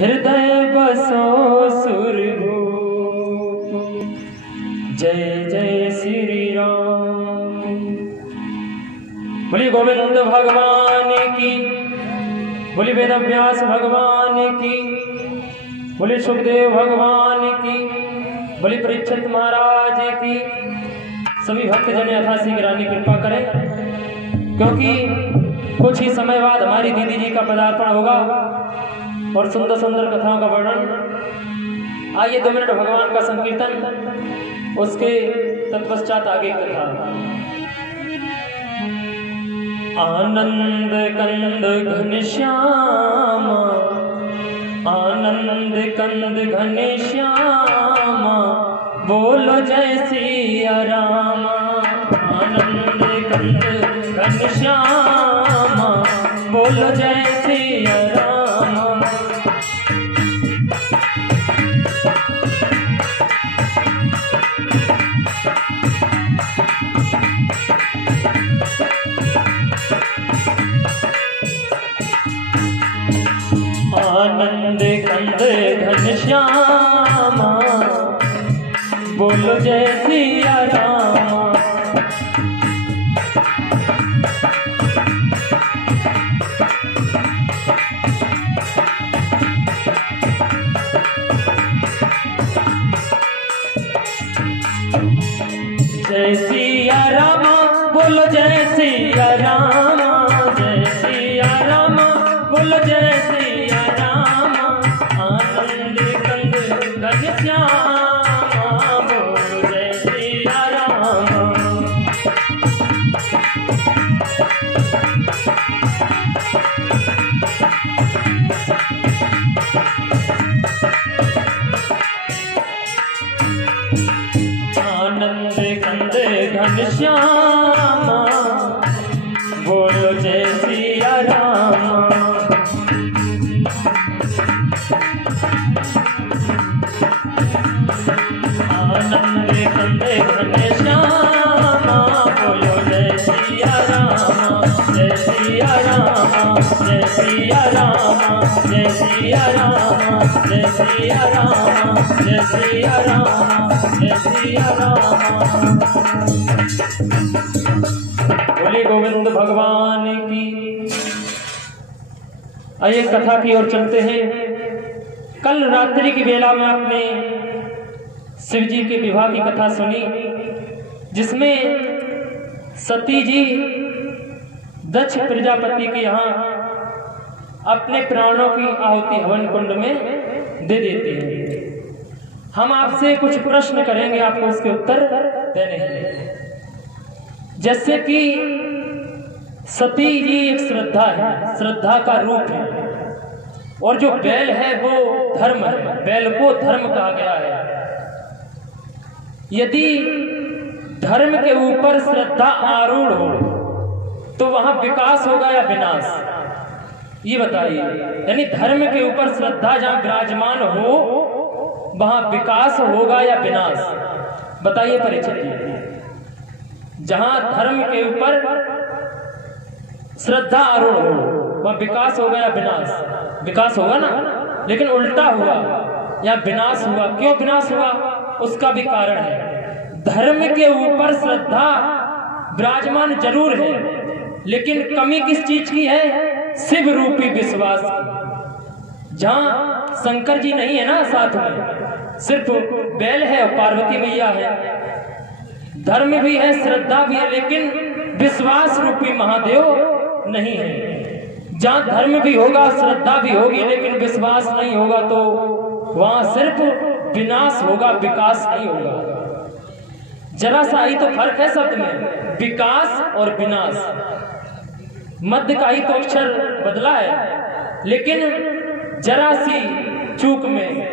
हृदय बसो सुरभूप। जय जय श्री राम। बोली गोविंद भगवान की, बोली वेद व्यास भगवान की, बोली सुखदेव भगवान की, बोली परीक्षित महाराज की। सभी भक्तजन यथासी गिरानी कृपा करें, क्योंकि कुछ ही समय बाद हमारी दीदी जी का पदार्पण होगा और सुंदर सुंदर कथाओं का वर्णन। आइए 2 मिनट भगवान का संकीर्तन, उसके तत्पश्चात आगे कथा। आनंद कंद घनश्याम, आनंद कंद घनश्याम, बोलो जय सिया राम। आनंद कंद घनश्याम, बोलो जय सिया राम। आनंद कंद घनश्याम, बोलो जय सिया राम। जय सिया राम, बोलो जय सिया राम। जय सिया राम, बोलो जय सिया राम। आनंद कंद घनश्याम, बोलो जय सिया राम। आनंद कंद घनश्याम, बोलो जय सिया राम। आनंद कंद घनश्याम, बोलो जय सिया राम। जय सिया राम, जय सिया राम, जय सिया राम, जय सिया राम, जय सिया राम, जय सिया राम। बोले गोविंद भगवान की। आइए कथा की ओर चलते हैं। कल रात्रि की बेला में आपने शिव जी के विवाह की कथा सुनी, जिसमें सती जी दक्ष प्रजापति के यहाँ अपने प्राणों की आहुति हवन कुंड में दे देती है। हम आपसे कुछ प्रश्न करेंगे, आपको उसके उत्तर देने हैं। जैसे कि सती जी एक श्रद्धा है, श्रद्धा का रूप है, और जो बैल है वो धर्म है, बैल को धर्म कहा गया है। यदि धर्म के ऊपर श्रद्धा आरूढ़ हो तो वहां विकास होगा या विनाश, ये बताइए। यानी धर्म के ऊपर श्रद्धा जहां विराजमान हो वहां विकास होगा या विनाश, बताइए परीक्षित जी। जहां धर्म के ऊपर श्रद्धा आरूढ़ हो वहां विकास होगा या विनाश? विकास होगा ना, लेकिन उल्टा हुआ या विनाश हुआ। क्यों विनाश हुआ? उसका भी कारण है। धर्म के ऊपर श्रद्धा विराजमान जरूर है, लेकिन कमी किस चीज की है? शिव रूपी विश्वास की। जहां शंकर जी नहीं है ना साथ में, सिर्फ बैल है और पार्वती मैया है। धर्म भी है, श्रद्धा भी है, लेकिन विश्वास रूपी महादेव नहीं है। जहां धर्म भी होगा, श्रद्धा भी होगी, लेकिन विश्वास नहीं होगा तो वहां सिर्फ विनाश होगा, विकास नहीं होगा। जरा सा ही तो फर्क है शब्द में, विकास और विनाश। मध्य का ही तो अक्षर बदला है, लेकिन जरा सी चूक में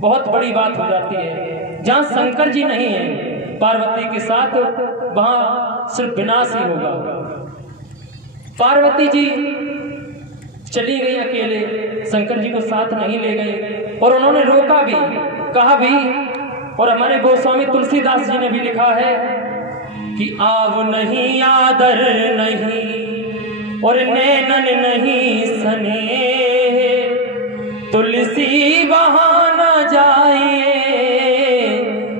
बहुत बड़ी बात हो जाती है। जहां शंकर जी नहीं है पार्वती के साथ, वहां सिर्फ विनाश ही होगा। पार्वती जी चली गई अकेले, शंकर जी को साथ नहीं ले गए, और उन्होंने रोका भी, कहा भी। और हमारे गोस्वामी तुलसीदास जी ने भी लिखा है कि आव नहीं आदर नहीं और नैनन नहीं सने, तुलसी बहाना जाइए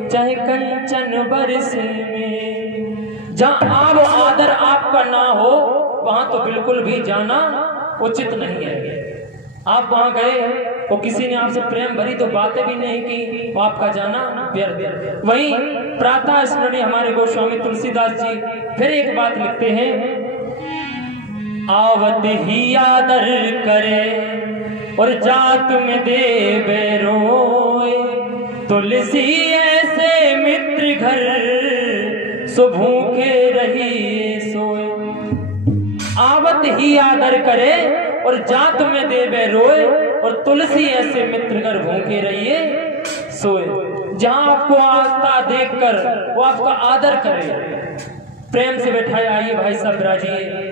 चाहे कंचन बरसे में। जहां आब आदर आपका ना हो वहां तो बिल्कुल भी जाना उचित नहीं है। आप वहां गए वो किसी ने आपसे प्रेम भरी तो बातें भी नहीं की, वो आपका जाना व्यर्थ। वहीं प्रातः स्मरणीय हमारे गोस्वामी तुलसीदास जी फिर एक बात लिखते हैं, आवत ही आदर करे और जात में दे रोए, तुलसी ऐसे मित्र घर सो भूखे रही सोए। आवत ही आदर करे और जात में दे रोए, और तुलसी ऐसे मित्र घर भूखे रहिए सोए। जहां आपको आता देखकर वो आपका आदर करे, प्रेम से बैठाए, आइए भाई साहब बिराजिए,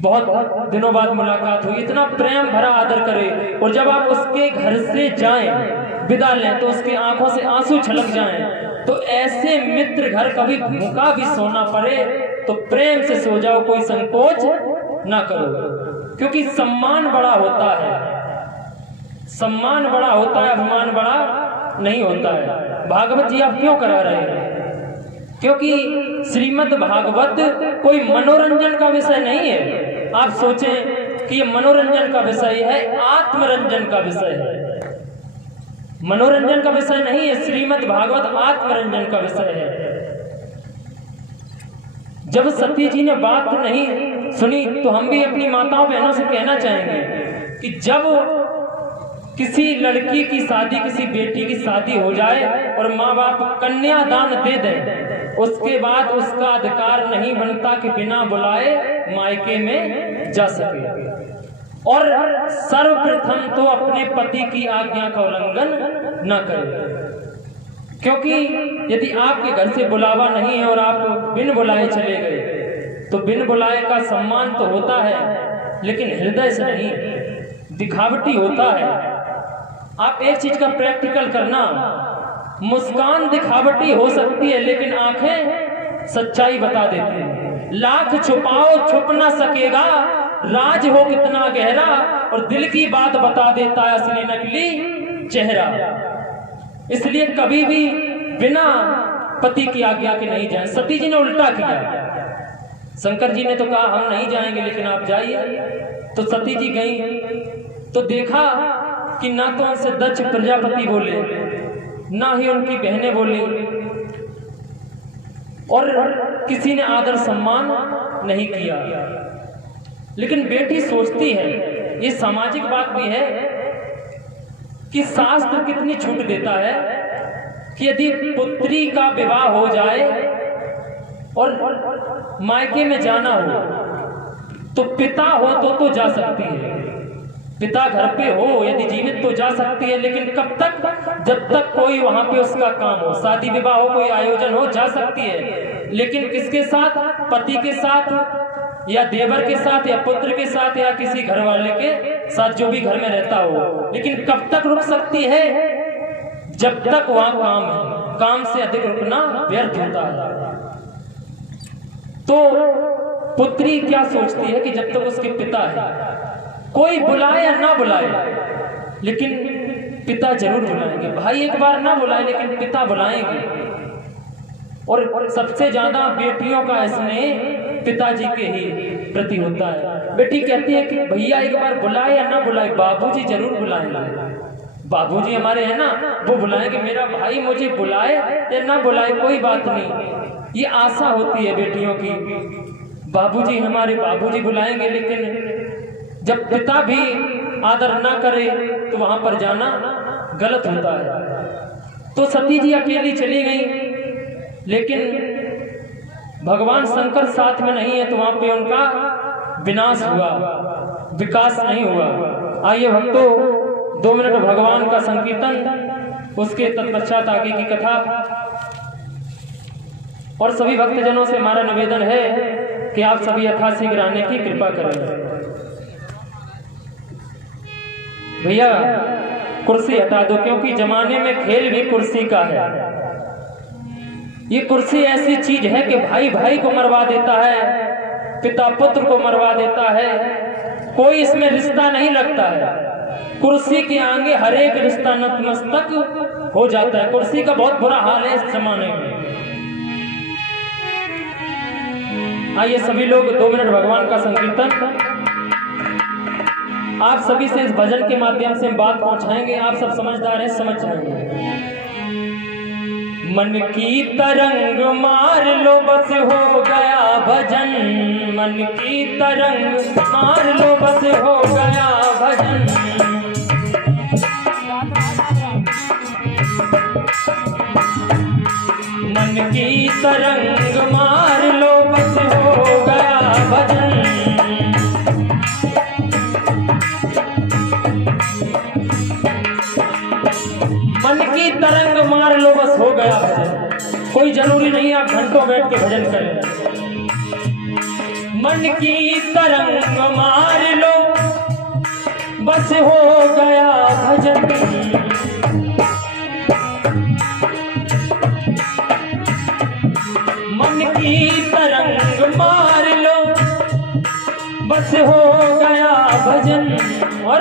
बहुत दिनों बाद मुलाकात हुई, इतना प्रेम भरा आदर करे। और जब आप उसके घर से जाएं, विदा लें, तो उसकी आंखों से आंसू छलक जाएं। तो ऐसे मित्र घर कभी भूखा भी सोना पड़े तो प्रेम से सो जाओ, कोई संकोच ना करो, क्योंकि सम्मान बड़ा होता है, सम्मान बड़ा होता है, अभिमान बड़ा नहीं होता है। भागवत जी आप क्यों करा रहे हैं? क्योंकि श्रीमद् भागवत कोई मनोरंजन का विषय नहीं है। आप सोचें कि ये मनोरंजन का विषय है, आत्मरंजन का विषय है, मनोरंजन का विषय नहीं है। श्रीमद् भागवत आत्मरंजन का विषय है। जब सती जी ने बात नहीं सुनी तो हम भी अपनी माताओं बहनों से कहना चाहेंगे कि जब किसी लड़की की शादी, किसी बेटी की शादी हो जाए और माँ बाप कन्यादान दे दें, उसके बाद उसका अधिकार नहीं बनता कि बिना बुलाए मायके में जा सके। और सर्वप्रथम तो अपने पति की आज्ञा का उल्लंघन न करे, क्योंकि यदि आपके घर से बुलावा नहीं है और आप बिन बुलाए चले गए तो बिन बुलाए का सम्मान तो होता है, लेकिन हृदय से नहीं, दिखावटी होता है। आप एक चीज का प्रैक्टिकल करना, मुस्कान दिखावटी हो सकती है लेकिन आंखें सच्चाई बता देती हैं। लाख छुपाओ छुप ना सकेगा, राज हो कितना गहरा, और दिल की बात बता देता है असली नकली चेहरा। इसलिए कभी भी बिना पति की आज्ञा के नहीं जाए। सती जी ने उल्टा किया, शंकर जी ने तो कहा हम नहीं जाएंगे लेकिन आप जाइए, तो सती जी गई तो देखा कि ना तो उनसे दक्ष प्रजापति बोले, ना ही उनकी बहनें बोली, और किसी ने आदर सम्मान नहीं किया। लेकिन बेटी सोचती है, ये सामाजिक बात भी है कि शास्त्र कितनी छूट देता है कि यदि पुत्री का विवाह हो जाए और मायके में जाना हो तो पिता हो तो जा सकती है, पिता घर पे हो यदि जीवित तो जा सकती है, लेकिन कब तक? जब तक कोई वहां पे उसका काम हो, शादी विवाह हो, कोई आयोजन हो, जा सकती है। लेकिन किसके साथ? पति के साथ या देवर के साथ या पुत्र के साथ या किसी घर वाले के साथ, जो भी घर में रहता हो। लेकिन कब तक रुक सकती है? जब तक वहां काम है, काम से अधिक रुकना व्यर्थ होता है। तो पुत्री क्या सोचती है कि जब तक उसके पिता है, कोई बुलाए या ना बुलाए, लेकिन पिता जरूर बुलाएंगे। भाई एक बार ना बुलाए लेकिन पिता बुलाएंगे। और सबसे ज्यादा बेटियों का स्नेह पिताजी के ही प्रति होता है। बेटी कहती है कि भैया एक बार बुलाए या ना बुलाए, बाबूजी जरूर बुलाएंगे। बाबूजी हमारे हैं ना, वो बुलाएंगे। मेरा भाई मुझे बुलाए या ना बुलाए कोई बात नहीं, ये आशा होती है बेटियों की। बाबूजी हमारे, बाबूजी बुलाएंगे। लेकिन जब पिता भी आदर ना करे तो वहां पर जाना गलत होता है। तो सती जी अकेली चली गई, लेकिन भगवान शंकर साथ में नहीं है, तो वहां पे उनका विनाश हुआ, विकास नहीं हुआ। आइए भक्तों, 2 मिनट भगवान का संकीर्तन, उसके तत्पश्चात आगे की कथा। और सभी भक्तजनों से हमारा निवेदन है कि आप सभी यथाशीघ्र आने की कृपा करें। भैया कुर्सी हटा दो, क्योंकि जमाने में खेल भी कुर्सी का है। ये कुर्सी ऐसी चीज है कि भाई भाई को मरवा देता है, पिता पुत्र को मरवा देता है, कोई इसमें रिश्ता नहीं लगता है। कुर्सी के आगे हर एक रिश्ता नतमस्तक हो जाता है। कुर्सी का बहुत बुरा हाल है इस जमाने में। आइए सभी लोग 2 मिनट भगवान का संकीर्तन आप सभी से इस भजन के माध्यम से बात पहुंचाएंगे। आप सब समझदार हैं, समझ जाएंगे। मन की तरंग मार लो बस हो गया भजन, मन की तरंग मार लो बस हो गया भजन। मन की तरंग मार लो बस हो गया भजन। मन की तरंग मार लो बस हो गया भजन। कोई जरूरी नहीं आप घंटों बैठ के भजन करें। मन की तरंग मार लो बस हो गया भजन। मन की तरंग मार लो बस हो गया भजन। और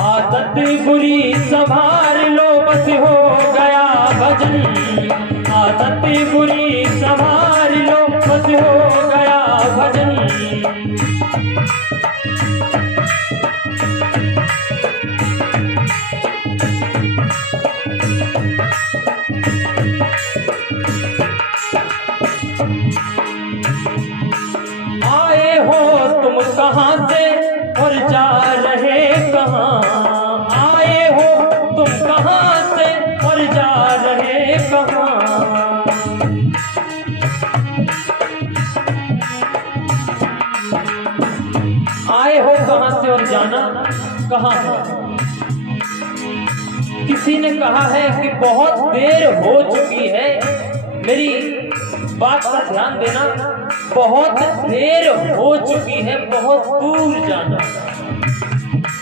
आदत बुरी संभाल लो बस हो गया भजन। आदत बुरी संभाल लो बस हो गया भजन। आए हो तुम कहाँ से और जा रहे कहाँ। आए हो तुम कहाँ से और जा रहे कहाँ। आए हो कहाँ से और जाना कहाँ है। किसी ने कहा है कि बहुत देर हो चुकी है। मेरी बात का ध्यान देना, बहुत देर हो चुकी है, बहुत दूर जाना।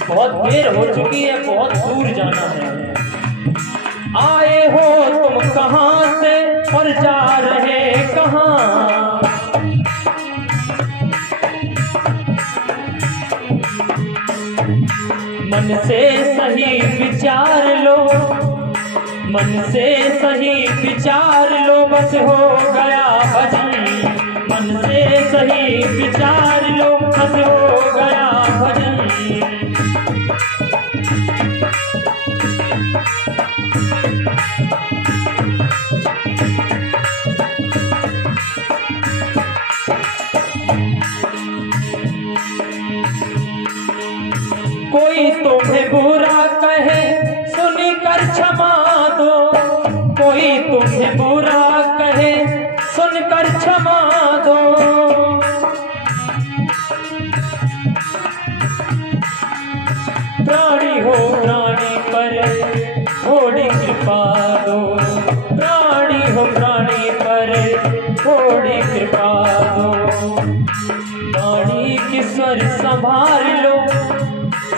बहुत देर हो चुकी है, बहुत दूर जाना है। आए हो तुम कहाँ से और जा रहे कहाँ। मन से सही विचार लो, मन से सही विचार लो बस हो गया भजन। मन से सही विचार लो बस हो गया भजन। कोई तुम्हें बुरा कहे सुनकर क्षमा दो। कोई तुम्हें बुरा कहे सुनकर क्षमा दो। प्राणी हो प्राणी पर थोड़ी कृपा दो। प्राणी हो प्राणी पर थोड़ी कृपा दो। वाणी की स्वर संभाल लो,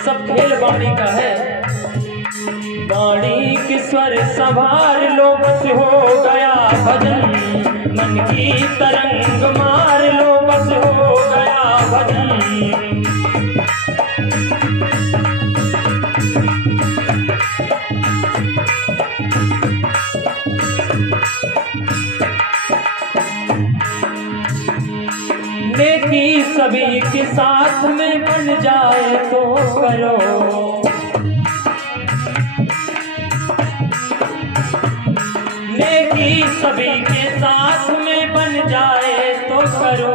सब खेल वाणी का है। वाणी की स्वर संभाल लो बस हो गया भजन। मन की तरंग मार लो बस हो गया भजन। नेकी सभी के साथ में बन जाए तो करो। नेकी सभी के साथ में बन जाए तो करो।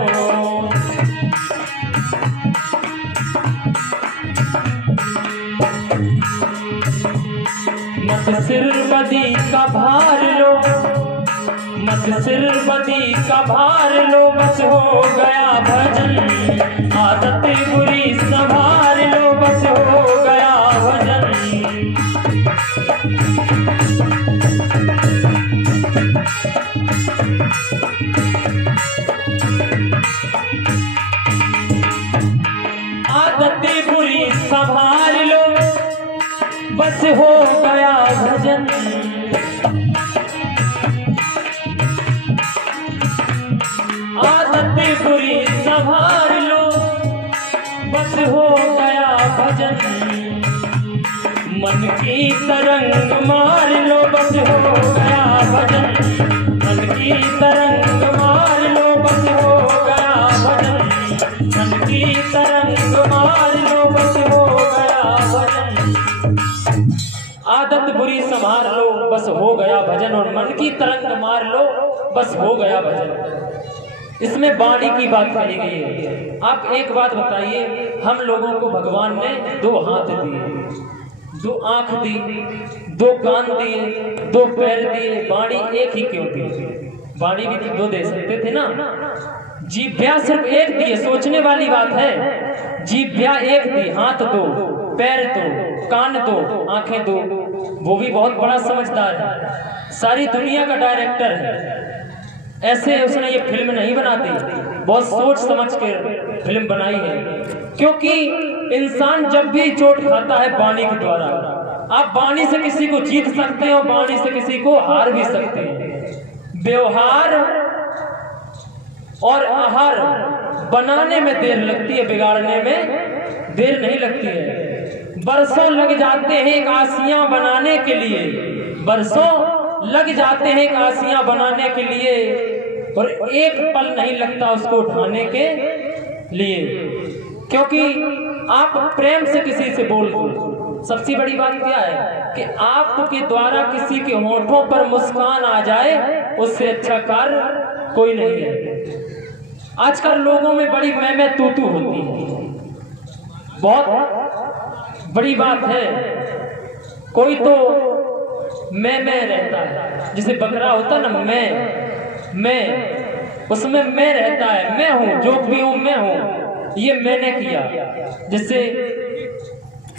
मत सिर बदी का भार लो, मत सिर बदी का भार लो बस हो गया भजन। आदत बुरी संभाल लो बस हो गया भजन। आदत बुरी संभाल लो बस हो गया भजन। आदत बुरी संभाल लो बस हो गया भजन। मन की तरंग मार लो बस हो गया भजन, मन की तरंग मार लो बस हो गया भजन, मन की तरंग मार लो बस हो गया भजन। आदत बुरी संभाल लो बस हो गया भजन, और मन की तरंग मार लो बस हो गया भजन। इसमें वाणी की बात कही गई है। आप एक बात बताइए, हम लोगों को भगवान ने 2 हाथ दिए, 2 आंख दी, 2 कान दिए, 2 पैर दिए, वाणी एक ही क्यों दी? वाणी भी 2 दे सकते थे ना। जीभ्या सिर्फ एक दी है, सोचने वाली बात है। जीभ्या एक दी, हाथ 2, पैर 2, कान 2, आंखें 2। वो भी बहुत बड़ा समझदार है, सारी दुनिया का डायरेक्टर है। ऐसे उसने ये फिल्म नहीं बना दी, बहुत सोच समझ कर फिल्म बनाई है। क्योंकि इंसान जब भी चोट खाता है वाणी के द्वारा, आप वाणी से किसी को जीत सकते हो, वाणी से किसी को हार भी सकते हैं। व्यवहार और आहार बनाने में देर लगती है, बिगाड़ने में देर नहीं लगती है। बरसों लग जाते हैं एक आसियां बनाने के लिए, बरसों लग जाते हैं एक आसियां बनाने के लिए, और एक पल नहीं लगता उसको उठाने के लिए। क्योंकि आप प्रेम से किसी से बोल दो, सबसे बड़ी बात क्या है कि आपके द्वारा किसी के होठों पर मुस्कान आ जाए, उससे अच्छा कार्य कोई नहीं है। आजकल लोगों में बड़ी मैं तू होती है, बहुत बड़ी बात है। कोई तो मैं रहता है, जैसे बकरा होता ना, मैं उसमें मैं रहता है, मैं हूं, जो भी हूं मैं हूं, ये मैंने किया। जैसे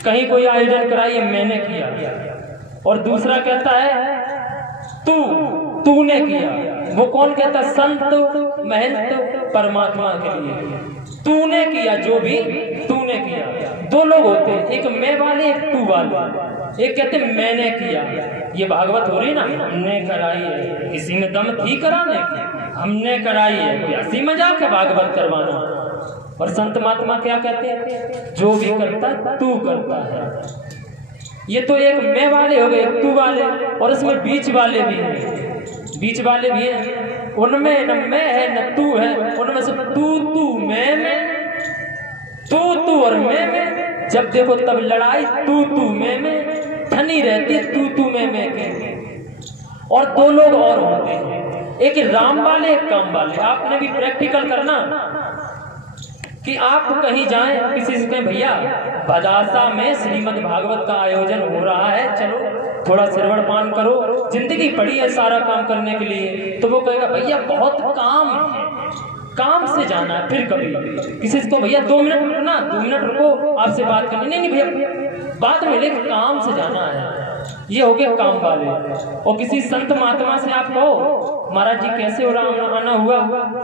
कहीं कोई आयोजन कराइए, मैंने किया, और दूसरा कहता है तूने किया। वो कौन कहता? संत महंत परमात्मा के लिए तूने किया, जो भी तूने किया। 2 लोग होते हैं, एक मैं वाले, एक तू वाले। एक कहते मैंने किया, ये भागवत हो रही ना, हमने कराई है, किसी में दम थी कराने की, हमने कराई है, कोई हंसी मजाक है भागवत करवाना। और संत महात्मा क्या कहते हैं? जो भी करता तू करता है। ये तो एक मैं वाले हो गए, तू वाले, और इसमें बीच वाले भी हैं, बीच वाले भी हैं। उनमें न मैं है न तू है, उनमें से तू मैं, तू और मैं। जब देखो तब लड़ाई तू मैं ठनी रहती, तू मैं के। और 2 लोग और होते हैं, एक राम वाले, एक काम वाले। आपने भी प्रैक्टिकल करना कि आप कहीं जाएं, किसी से कहें भैया बदासा में श्रीमद् भागवत का आयोजन हो रहा है, चलो थोड़ा श्रवण पान करो, जिंदगी पड़ी है सारा काम करने के लिए। तो वो कहेगा भैया बहुत काम है, काम से जाना है। फिर कभी किसी को भैया 2 मिनट रुकना, 2 मिनट रुको, आपसे बात करनी। नहीं भैया बात में, लेकिन काम से जाना है। ये हो गए काम वाले। और किसी संत महात्मा से आप कहो महाराज जी कैसे हो, राम आना हुआ?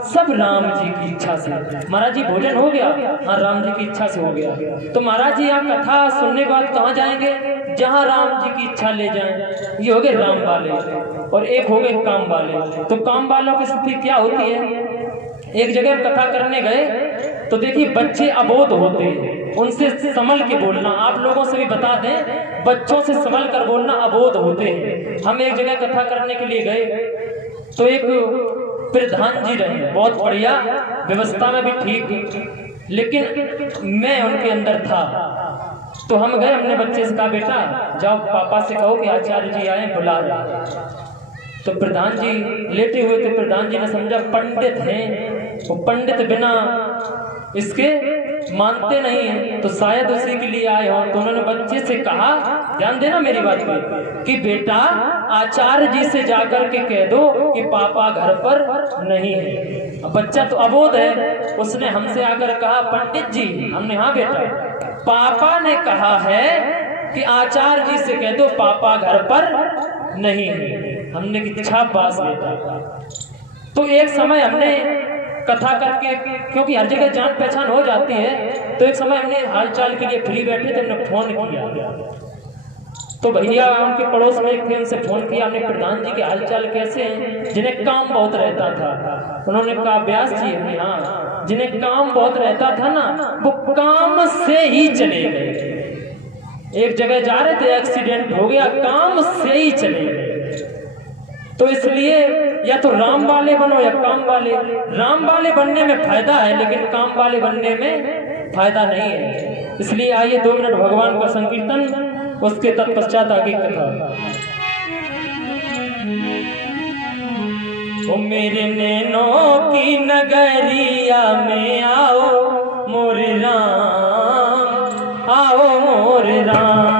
सब राम जी की इच्छा से। महाराज जी भोजन हो गया? हाँ राम जी की इच्छा से हो गया। तो महाराज जी आप कथा सुनने के बाद कहाँ जाएंगे? जहाँ राम जी की इच्छा ले जाएं। ये हो गए राम वाले। और एक हो गए काम वाले। तो काम वालों की स्थिति क्या होती है? एक जगह कथा करने गए तो देखिए बच्चे अबोध होते हैं, उनसे संभल के बोलना। आप लोगों से भी बता दें, बच्चों से संभल कर बोलना अबोध होते हैं। हम एक जगह कथा करने के लिए गए तो एक प्रधान जी रहे, बहुत बढ़िया, व्यवस्था में भी ठीक, लेकिन मैं उनके अंदर था। तो हम गए, हमने बच्चे से कहा बेटा जाओ पापा से कहो कि आचार्य जी आए, बुला रहे। तो प्रधान जी लेटे हुए थे। प्रधान जी ने समझा पंडित हैं, वो पंडित बिना इसके मानते नहीं है, तो शायद उसी के लिए आए हो। तो उन्होंने बच्चे से कहा, ध्यान देना मेरी बात पे, कि बेटा आचार्य जी से जाकर के कह दो कि पापा घर पर नहीं है। अब बच्चा तो अबोध है, उसने हमसे आकर कहा पंडित जी, हमने हाँ बेटा पापा ने कहा है कि आचार्य जी से कह दो पापा घर पर नहीं है। हमने की शाबाश बेटा। तो एक समय हमने कथा करके, क्योंकि हर जगह जान पहचान हो जाती है, तो एक समय हमने हालचाल के लिए फ्री बैठे थे, हमने फोन किया। तो भैया उनके पड़ोस में एक थे, उनसे फोन किया हमने, प्रधान जी के हालचाल कैसे हैं? जिन्हें काम बहुत रहता था। उन्होंने कहा व्यास जी, हाँ, जिन्हें काम बहुत रहता था ना, वो काम से ही चले गए। एक जगह जा रहे थे, एक्सीडेंट हो गया, काम से ही चले गए। तो इसलिए या तो राम वाले बनो या काम वाले। राम वाले बनने में फायदा है, लेकिन काम वाले बनने में फायदा नहीं है। इसलिए आइए 2 मिनट भगवान का संकीर्तन, उसके तत्पश्चात आगे कथा। ओ मेरे नैनों की नगरिया में आओ मोरे राम, आओ मोरे राम।